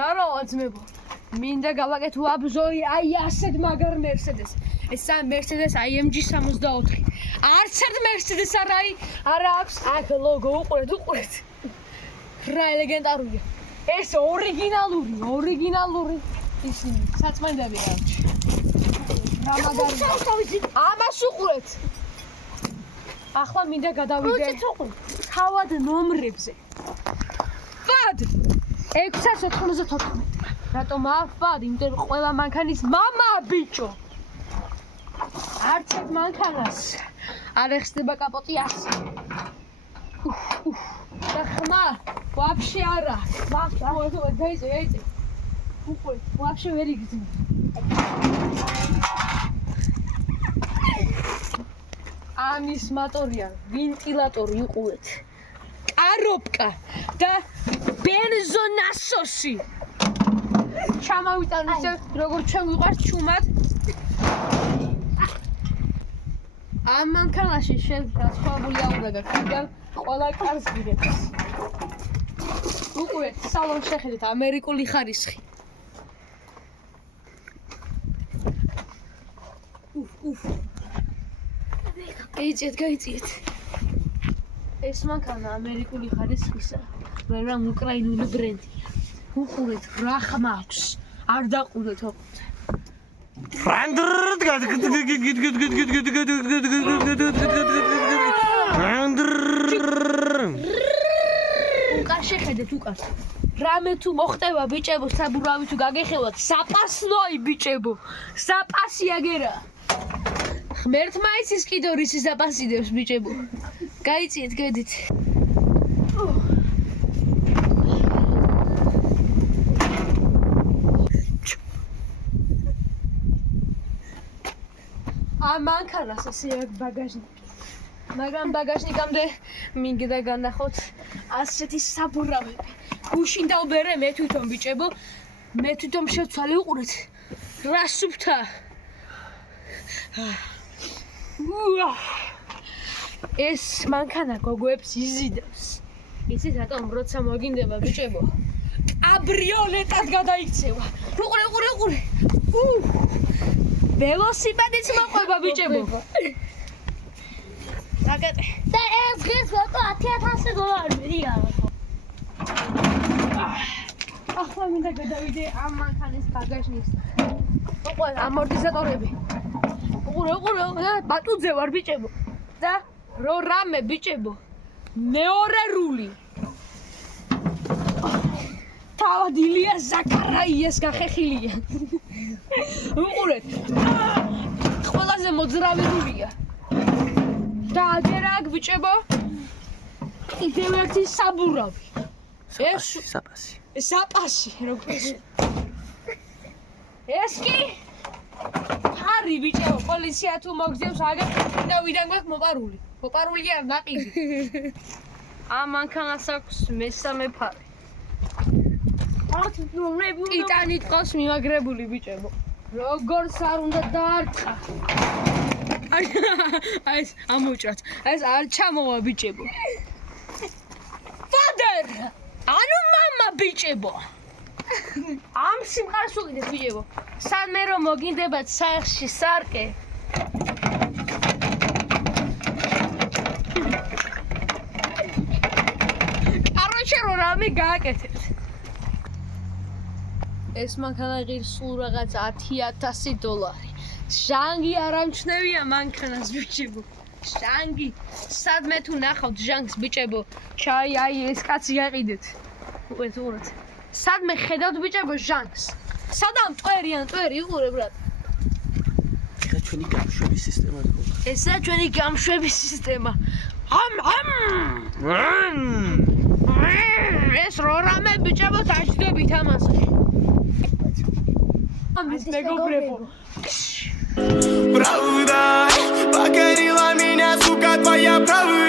Здорово, ძმებო. მინდა გავაკეთო აბზორი აი ასეთ მაგარ Mercedes. ეს Mercedes AMG 64. არც ერთ Mercedes არა აქვს აქ ლოგო უყურეთ. რა ელეგანტარულია. ეს ორიგინალური ისინი საწმენდები აქვს. ამას უყურეთ. ახლა მინდა გადავიდე თავად ნომრებზე. ვად 694. რატომ ვად? იმიტომ ყველა მანქანის мама ბიჭო. არც ერთ მანქანას არ ეხსნება კაპოტი ასე. და ხმა ვაფშე არა. გაიწე. უყურეთ, ვაფშე ვერ იგრძნო. ამის მოტორია, ვენტილატორი უყურეთ. კაროპკა და ბენზონასოსი. ჩამავიტანო ისე როგორც ჩვენ ვიყავს ჩუმად. ამ მანქანაში შეცვალებული აუზა გაქვს. ყველა კარს გირებს. უყურეთ, სალონს შეხედეთ ამერიკული ხარისხი. გაიწიეთ. ეს მანქანა ამერიკული ხარისხისა, მაგრამ უკრაინული ბრენდია. უყურეთ, რა ხმა აქვს. არ დაყურეთ ოღონდ. უკან შეხედეთ უკან. რამე თუ მოხდება ბიჭებო, საბურავი თუ გაგეხევათ, საპასნოი ბიჭებო. საპასი აგერა. ღმერთმა იცის კიდევ რისი საპასი დევს ბიჭებო. გაიწიეთ, გედით. ამ მანქანას ესე აქვს ბაგაჟნიკი. მაგრამ ბაგაჟნიკამდე მინდა განახოთ ასეთი საბურავები. გუშინ დავბერე მე თვითონ ბიჭებო. მე თვითონ შევცვალე უყურეთ. რა სუფთა. ეს მანქანა გოგოებს იზიდავს. იცით რატომ? როცა მოგინდება ბიჭებო. კაბრიოლეტად გადაიქცევა. უყურე. ველოსიპედიც მოყვება ბიჭებო. დაგეტე. და ეს დღეს ვატო $10,000-ია. ახლა მინდა გადავიდე ამ მანქანის ბაგაჟნიკს. უყურე ამორტიზატორები. უყურე, ბატუძე ვარ ბიჭებო. და რო რამე ბიჭებო. მეორე რული. თავად ილია ზაქარაიას გახეხილია. უყურეთ. ყველაზე მოძრავი რულია. და აგერა აქ ბიჭებო. კიდევ ერთი საბურავი. საპასი, როგორც. ეს კი ხარი ბიჭებო, პოლიცია თუ მოგზევს აგერ და ვიდან გვაქვს მოპარული. მოპარული არ ნაყიდი. ამ მანქანას აქვს მესამე ფარი. ტიტანი ტყავს მიმაგრებული ბიჭებო. როგორც არ უნდა დაარტყა. აი ეს ამოჭრათ. ეს არ ჩამოვა ბიჭებო. ფადერ! ანუ мама ბიჭებო. ამ სიმღერას უყიდეთ ბიჭებო. სანმე რომ მოგინდებათ საერთში სარკე. კაროჩე რო რამე გააკეთეთ. ეს მანქანა ღირს სულ რაღაც $10,000. ჟანგი არ ამჩნევია მანქანას ბიჭებო. ჟანგი. სადმე თუ ნახავთ ჟანგს ბიჭებო. ჩაი აი ეს კაცი გაყიდეთ. უყურეთ. სადმე ხედავთ ბიჭებო ჟანგს. სადამ ტვერი უყურე ბრატ. ეხა ჩვენი გამშვების სისტემა გქონდა. ესა ჩვენი გამშვების სისტემა. ეს რო რამე ბიჭებო დაждდებით ამაზე. ამის მეგობრებო. Правда, покорила меня, сука, твоя правда.